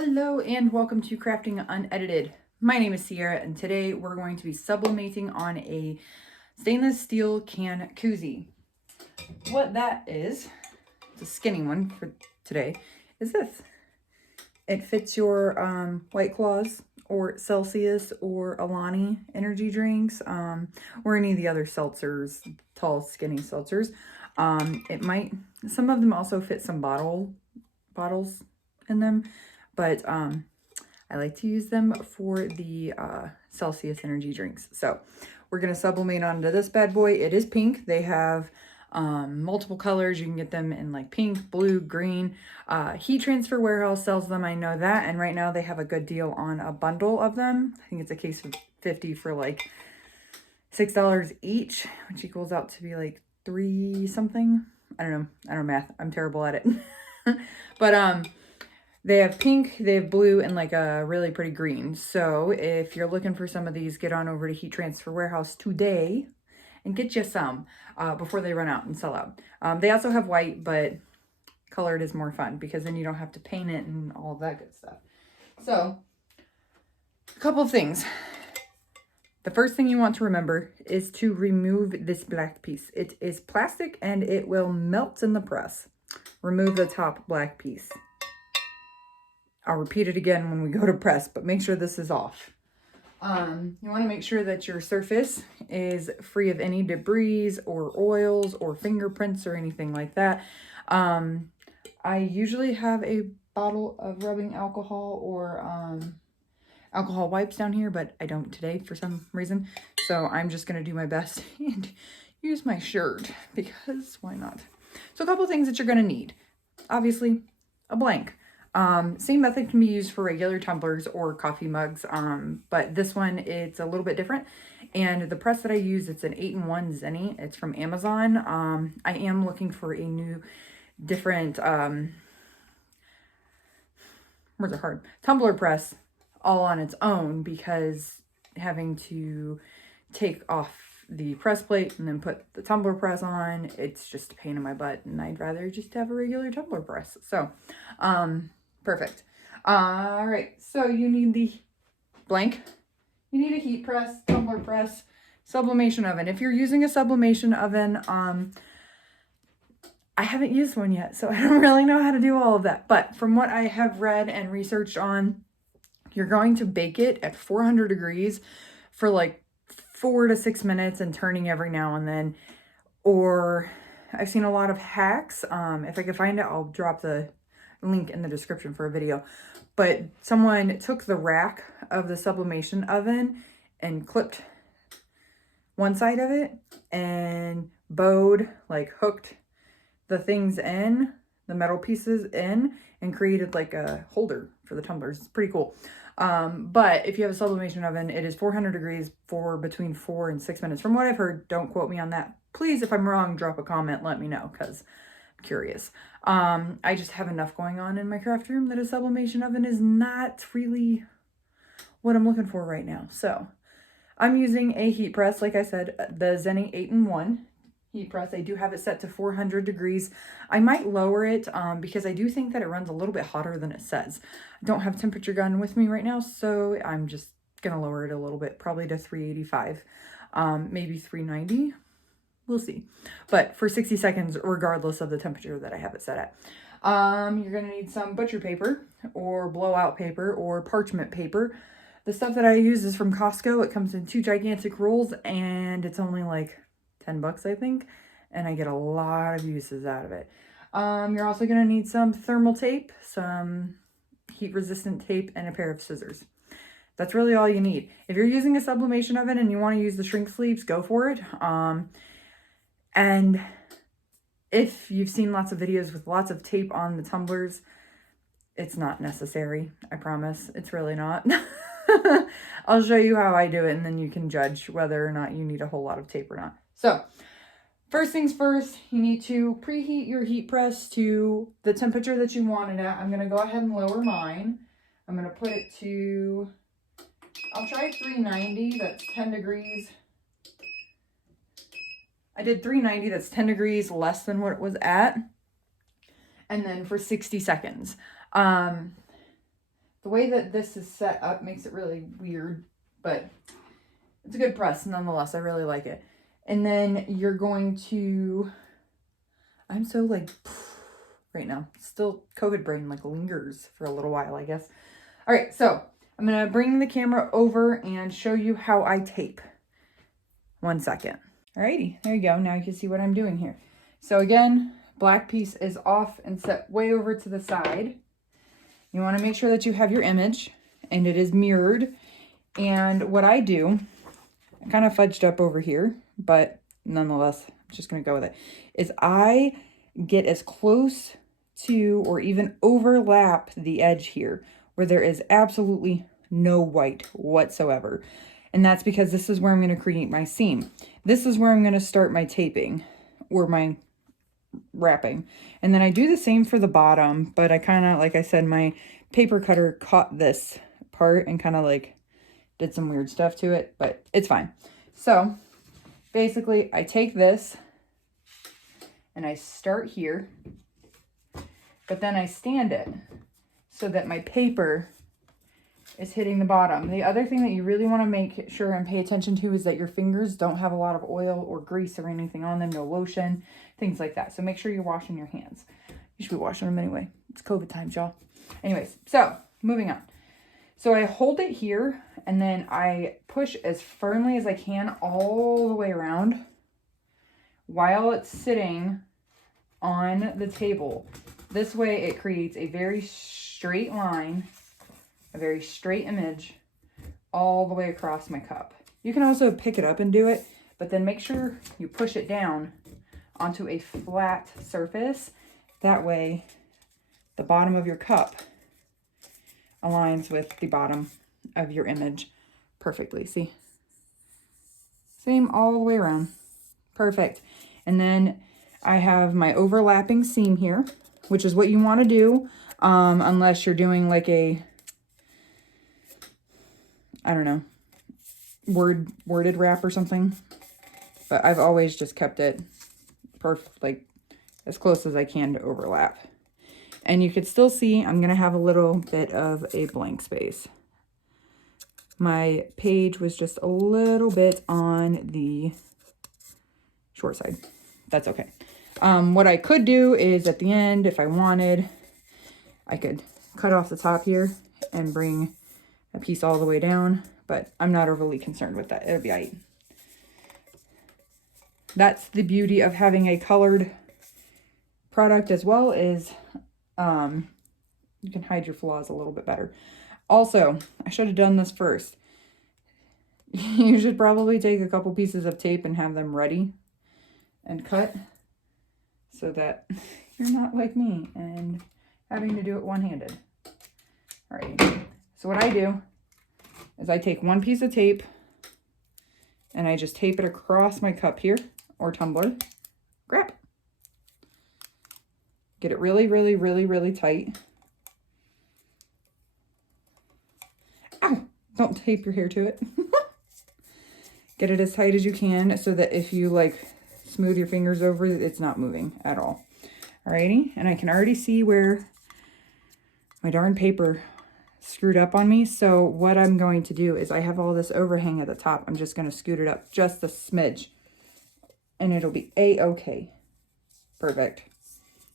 Hello and welcome to Crafting Unedited. My name is Sierra and today we're going to be sublimating on a stainless steel can koozie. What that is, it's a skinny one for today, is this. It fits your White Claws or Celsius or Alani energy drinks or any of the other seltzers, tall skinny seltzers. Some of them also fit some bottles in them. But I like to use them for the Celsius energy drinks. So we're going to sublimate onto this bad boy. It is pink. They have multiple colors. You can get them in like pink, blue, green. Heat Transfer Warehouse sells them. I know that. And right now they have a good deal on a bundle of them. I think it's a case of 50 for like $6 each, which equals out to be like 3 something. I don't know. I don't know math. I'm terrible at it. But they have pink, they have blue, and like a really pretty green. So if you're looking for some of these, get on over to Heat Transfer Warehouse today and get you some before they run out and sell out. They also have white, but colored is more fun because then you don't have to paint it and all of that good stuff. So a couple of things. The first thing you want to remember is to remove this black piece. It is plastic and it will melt in the press. Remove the top black piece. I'll repeat it again when we go to press, but make sure this is off. You want to make sure that your surface is free of any debris or oils or fingerprints or anything like that. I usually have a bottle of rubbing alcohol or alcohol wipes down here, but I don't today for some reason. So I'm just going to do my best and use my shirt because why not? So a couple of things that you're going to need. Obviously, a blank. Same method can be used for regular tumblers or coffee mugs, but this one, it's a little bit different. And the press that I use, it's an 8-in-1 Zenny. It's from Amazon. I am looking for a new, different, words are hard, tumbler press all on its own because having to take off the press plate and then put the tumbler press on, it's just a pain in my butt, and I'd rather just have a regular tumbler press. So, perfect. All right, so you need the blank. You need a heat press, tumbler press, sublimation oven. If you're using a sublimation oven, I haven't used one yet, so I don't really know how to do all of that. But from what I have read and researched on, you're going to bake it at 400 degrees for like 4 to 6 minutes and turning every now and then. Or I've seen a lot of hacks. If I can find it, I'll drop the link in the description for a video. But someone took the rack of the sublimation oven and clipped one side of it and bowed, like hooked the things in, the metal pieces in, and created like a holder for the tumblers. It's pretty cool. But if you have a sublimation oven, it is 400 degrees for between 4 and 6 minutes. From what I've heard, don't quote me on that. Please, if I'm wrong, drop a comment, let me know, because I'm curious. I just have enough going on in my craft room that a sublimation oven is not really what I'm looking for right now. So I'm using a heat press, like I said, the Zenny 8-in-1 heat press. I do have it set to 400 degrees. I might lower it because I do think that it runs a little bit hotter than it says. I don't have temperature gun with me right now, so I'm just gonna lower it a little bit, probably to 385, maybe 390. We'll see. But for 60 seconds, regardless of the temperature that I have it set at. You're gonna need some butcher paper or blowout paper or parchment paper. The stuff that I use is from Costco. It comes in 2 gigantic rolls and it's only like 10 bucks, I think. And I get a lot of uses out of it. You're also gonna need some thermal tape, some heat resistant tape, and a pair of scissors. That's really all you need. If you're using a sublimation oven and you want to use the shrink sleeves, go for it. And if you've seen lots of videos with lots of tape on the tumblers, it's not necessary. I promise. It's really not. I'll show you how I do it and then you can judge whether or not you need a whole lot of tape or not. So first things first, you need to preheat your heat press to the temperature that you want it at. I'm going to go ahead and lower mine. I'm going to put it to, I'll try 390. That's 10 degrees. I did 390. That's 10 degrees less than what it was at. And then for 60 seconds. The way that this is set up makes it really weird, but it's a good press nonetheless. I really like it. And then you're going to, I'm so like right now, still COVID brain like lingers for a little while, I guess. All right, so I'm gonna bring the camera over and show you how I tape. 1 second. Alrighty, there you go. Now you can see what I'm doing here. So again, black piece is off and set way over to the side. You want to make sure that you have your image and it is mirrored. And what I do, I kind of fudged up over here, but nonetheless, I'm just going to go with it, is I get as close to or even overlap the edge here where there is absolutely no white whatsoever. And that's because this is where I'm going to create my seam. This is where I'm going to start my taping or my wrapping. And then I do the same for the bottom, but I kind of, like I said, my paper cutter caught this part and kind of like did some weird stuff to it, but it's fine. So basically I take this and I start here, but then I stand it so that my paper is hitting the bottom. The other thing that you really want to make sure and pay attention to is that your fingers don't have a lot of oil or grease or anything on them, no lotion, things like that. So make sure you're washing your hands. You should be washing them anyway. It's COVID times, y'all. Anyways, so moving on. So I hold it here and then I push as firmly as I can all the way around while it's sitting on the table. This way it creates a very straight line, a very straight image all the way across my cup. You can also pick it up and do it, but then make sure you push it down onto a flat surface. That way the bottom of your cup aligns with the bottom of your image perfectly. See? Same all the way around. Perfect. And then I have my overlapping seam here, which is what you want to do unless you're doing like a, I don't know, worded wrap or something. But I've always just kept it perfect, like as close as I can to overlap. And you could still see I'm going to have a little bit of a blank space. My page was just a little bit on the short side. That's okay. What I could do is at the end, if I wanted, I could cut off the top here and bring a piece all the way down, but I'm not overly concerned with that. It'll be all right. That's the beauty of having a colored product as well, is you can hide your flaws a little bit better. Also, I should have done this first. You should probably take a couple pieces of tape and have them ready and cut so that you're not like me and having to do it one-handed. All right, so what I do is I take one piece of tape and I just tape it across my cup here or tumbler. Grab. Get it really, really, really, really tight. Ow! Don't tape your hair to it. Get it as tight as you can so that if you like smooth your fingers over it, it's not moving at all. Alrighty, and I can already see where my darn paper screwed up on me. So what I'm going to do is I have all this overhang at the top. I'm just going to scoot it up just a smidge and it'll be a-okay. Perfect.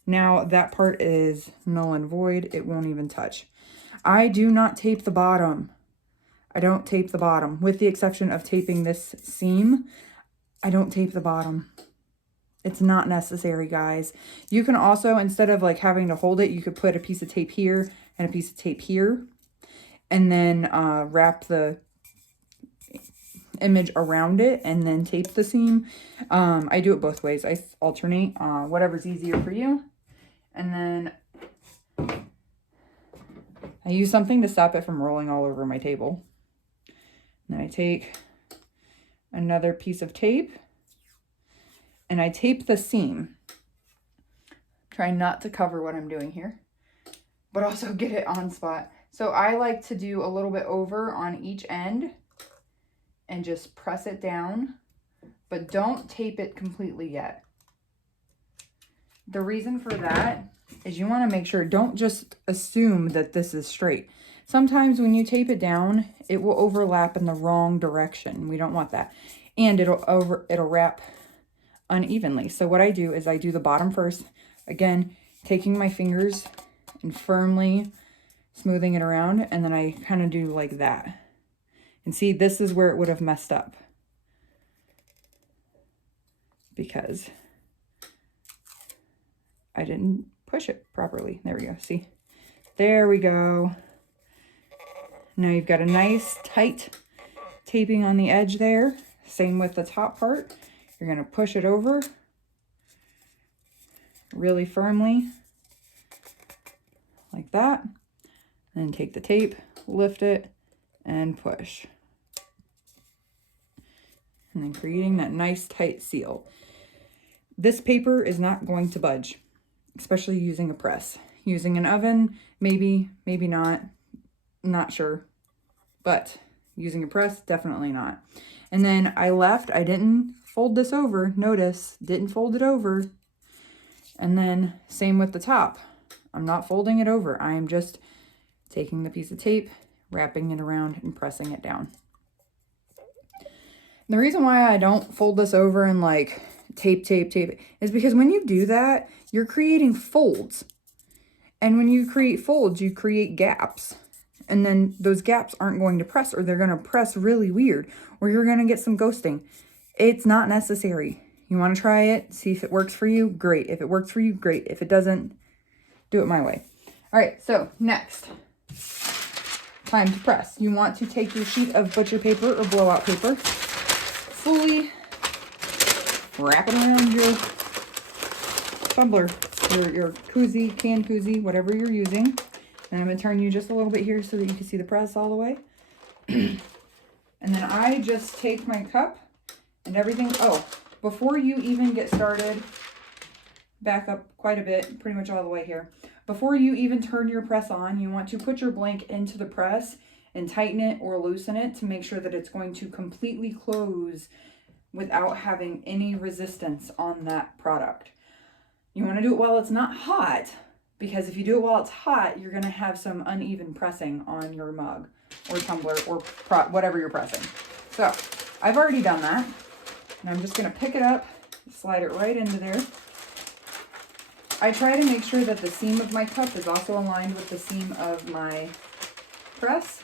Now that part is null and void. It won't even touch. I do not tape the bottom. I don't tape the bottom, with the exception of taping this seam. I don't tape the bottom. It's not necessary, guys. You can also, instead of like having to hold it, you could put a piece of tape here and a piece of tape here, and then wrap the image around it and then tape the seam. I do it both ways. I alternate, whatever's easier for you. And then I use something to stop it from rolling all over my table. And then I take another piece of tape and I tape the seam. Trying not to cover what I'm doing here, but also get it on spot. So I like to do a little bit over on each end and just press it down, but don't tape it completely yet. The reason for that is you want to make sure, don't just assume that this is straight. Sometimes when you tape it down, it will overlap in the wrong direction. We don't want that. And it'll wrap unevenly. So what I do is I do the bottom first. Again, taking my fingers and firmly smoothing it around, and then I kind of do like that. And see, this is where it would have messed up because I didn't push it properly. There we go. See, there we go. Now you've got a nice tight taping on the edge there. Same with the top part. You're going to push it over really firmly like that. Then take the tape, lift it, and push. And then creating that nice tight seal. This paper is not going to budge, especially using a press. Using an oven, maybe, maybe not sure. But using a press, definitely not. And then I didn't fold this over. Notice, didn't fold it over. And then same with the top. I'm not folding it over. I am just taking the piece of tape, wrapping it around, and pressing it down. The reason why I don't fold this over and like tape is because when you do that, you're creating folds. And when you create folds, you create gaps. And then those gaps aren't going to press, or they're going to press really weird, or you're going to get some ghosting. It's not necessary. You want to try it, see if it works for you, great. If it works for you, great. If it doesn't, do it my way. All right, so next, time to press. You want to take your sheet of butcher paper or blowout paper, fully wrap it around your tumbler, your Koozie, canned Koozie, whatever you're using. And I'm going to turn you just a little bit here so that you can see the press all the way. And then I just take my cup and everything. Oh, before you even get started, back up quite a bit, pretty much all the way here. Before you even turn your press on, you want to put your blank into the press and tighten it or loosen it to make sure that it's going to completely close without having any resistance on that product. You want to do it while it's not hot, because if you do it while it's hot, you're going to have some uneven pressing on your mug or tumbler or whatever you're pressing. So I've already done that. And I'm just going to pick it up, slide it right into there. I try to make sure that the seam of my cup is also aligned with the seam of my press.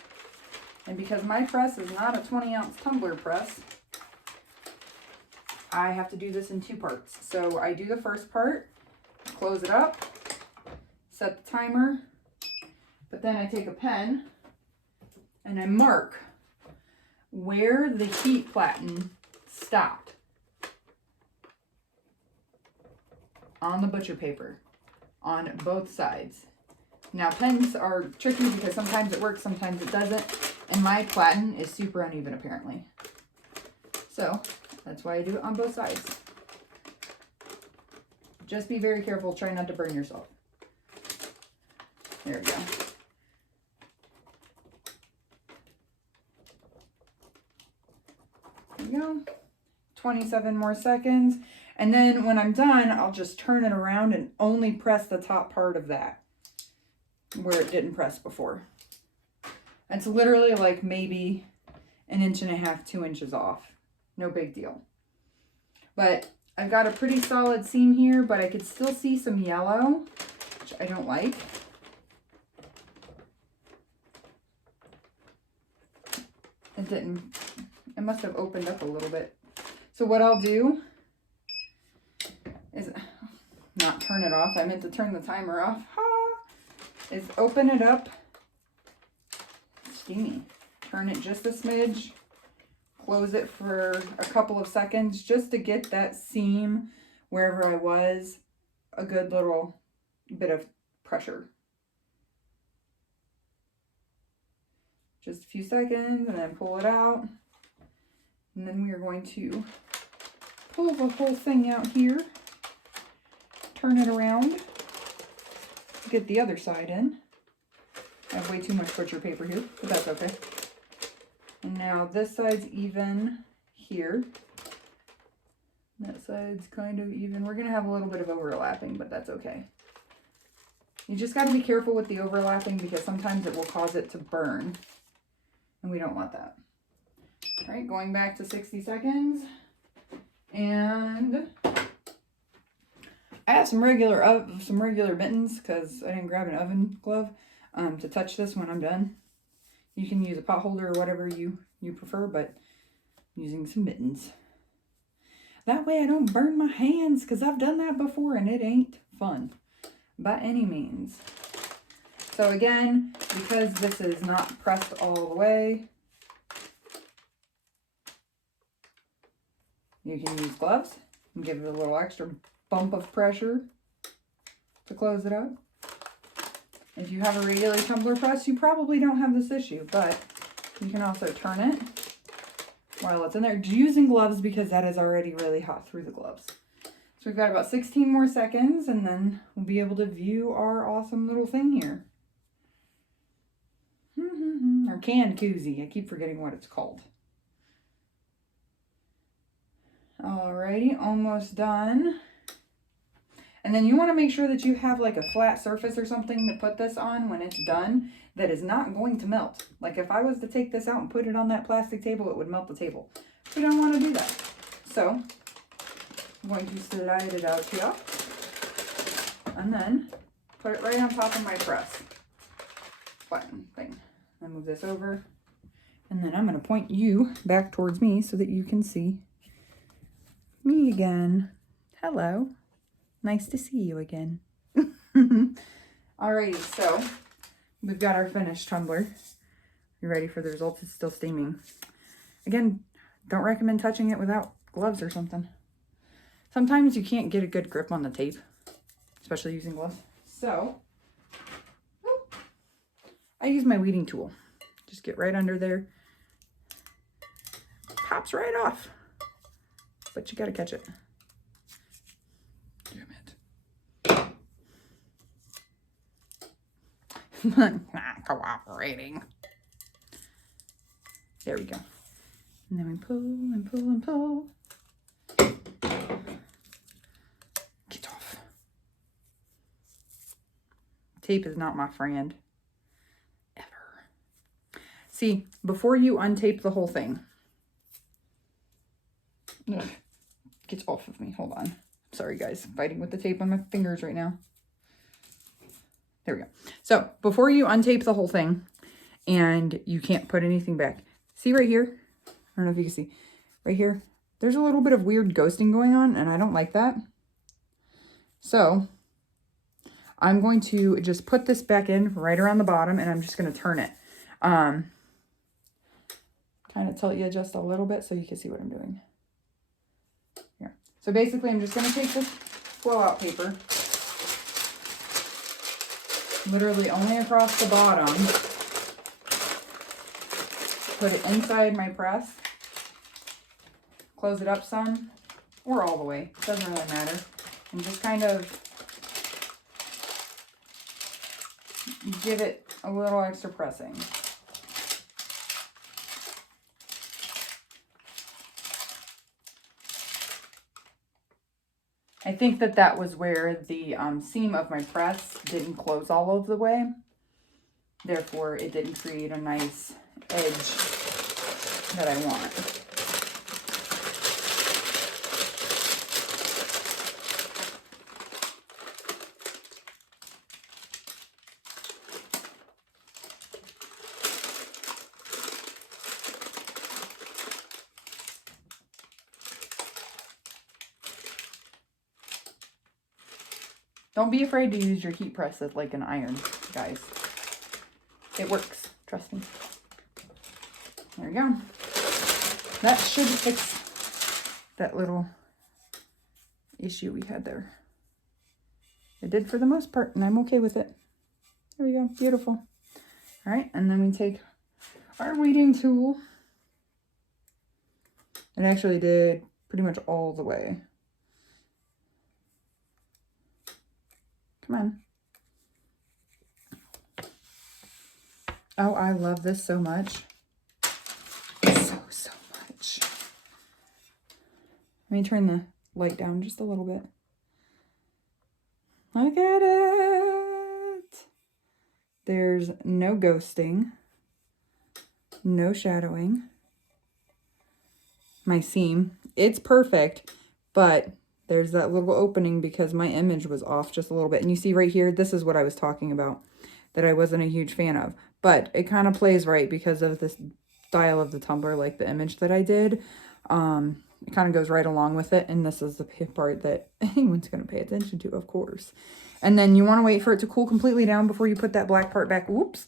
And because my press is not a 20-ounce tumbler press, I have to do this in two parts. So I do the first part, close it up, set the timer, but then I take a pen and I mark where the heat platen stopped on the butcher paper on both sides. Now pens are tricky because sometimes it works, sometimes it doesn't, and my platen is super uneven apparently. So that's why I do it on both sides. Just be very careful, try not to burn yourself. There we go. There we go. 27 more seconds. And then when I'm done, I'll just turn it around and only press the top part of that where it didn't press before. It's literally like maybe 1.5 inches, 2 inches off. No big deal. But I've got a pretty solid seam here, but I could still see some yellow, which I don't like. It must have opened up a little bit. So what I'll do is not turn it off. I meant to turn the timer off. Is open it up. Steamy. Turn it just a smidge. Close it for a couple of seconds just to get that seam wherever I was a good little bit of pressure. Just a few seconds and then pull it out. And then we are going to pull the whole thing out here. Turn it around. Get the other side in. I have way too much butcher paper here, but that's okay. And now this side's even here. That side's kind of even. We're going to have a little bit of overlapping, but that's okay. You just got to be careful with the overlapping because sometimes it will cause it to burn. And we don't want that. All right, going back to 60 seconds. And I have some regular mittens because I didn't grab an oven glove to touch this when I'm done. You can use a pot holder or whatever you prefer, but I'm using some mittens. That way I don't burn my hands because I've done that before and it ain't fun by any means. So again, because this is not pressed all the way, you can use gloves and give it a little extra bump of pressure to close it up. If you have a regular tumbler press, you probably don't have this issue, but you can also turn it while it's in there using gloves because that is already really hot through the gloves. So we've got about 16 more seconds and then we'll be able to view our awesome little thing here. Our canned koozie. I keep forgetting what it's called. Alrighty, almost done. And then you want to make sure that you have like a flat surface or something to put this on when it's done that is not going to melt. Like if I was to take this out and put it on that plastic table, it would melt the table. We don't want to do that. So I'm going to slide it out here and then put it right on top of my press button thing. I move this over and then I'm going to point you back towards me so that you can see me again. Hello. Nice to see you again. Alrighty, so we've got our finished tumbler. You ready for the results? It's still steaming. Again, don't recommend touching it without gloves or something. Sometimes you can't get a good grip on the tape, especially using gloves. So, I use my weeding tool. Just get right under there. Pops right off. But you gotta catch it. Not cooperating. There we go. And then we pull and pull and pull. Get off. Tape is not my friend. Ever. See, before you untape the whole thing. Ugh. Get off of me. Hold on. Sorry, guys. I'm fighting with the tape on my fingers right now. There we go. So before you untape the whole thing and you can't put anything back, see right here? I don't know if you can see right here. There's a little bit of weird ghosting going on and I don't like that. So I'm going to just put this back in right around the bottom and I'm just going to turn it. Kind of tilt you just a little bit so you can see what I'm doing. Here. So basically I'm just going to take this blowout paper, literally only across the bottom, put it inside my press, close it up some, or all the way, doesn't really matter, and just kind of give it a little extra pressing. I think that was where the seam of my press didn't close all of the way. Therefore, it didn't create a nice edge that I want. Don't be afraid to use your heat press as like an iron, guys. It works, trust me. There we go. That should fix that little issue we had there. It did for the most part, and I'm okay with it. There we go, beautiful. All right, and then we take our weeding tool. It actually did pretty much all the way. Come on. Oh, I love this so much. So much. Let me turn the light down just a little bit. Look at it. There's no ghosting, no shadowing. My seam, it's perfect, but there's that little opening because my image was off just a little bit. And you see right here, this is what I was talking about that I wasn't a huge fan of, but it kind of plays right because of this style of the tumbler, like the image that I did. It kind of goes right along with it. And this is the part that anyone's going to pay attention to, of course. And then you want to wait for it to cool completely down before you put that black part back, whoops,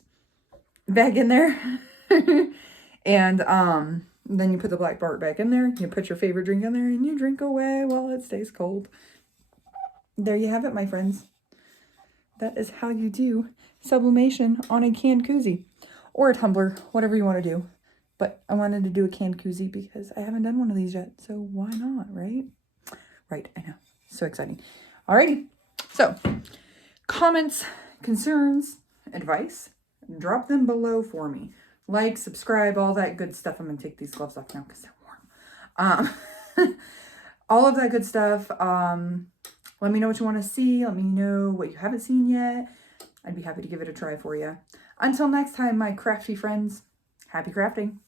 back in there. And then you put the black part back in there. You put your favorite drink in there and you drink away while it stays cold. There you have it, my friends. That is how you do sublimation on a canned koozie or a tumbler, whatever you want to do. But I wanted to do a canned koozie because I haven't done one of these yet. So why not, right? Right, I know. So exciting. Alrighty. So, comments, concerns, advice, drop them below for me. Like, subscribe, all that good stuff. I'm going to take these gloves off now because they're warm. All of that good stuff. Let me know what you want to see. Let me know what you haven't seen yet. I'd be happy to give it a try for you. Until next time, my crafty friends, happy crafting.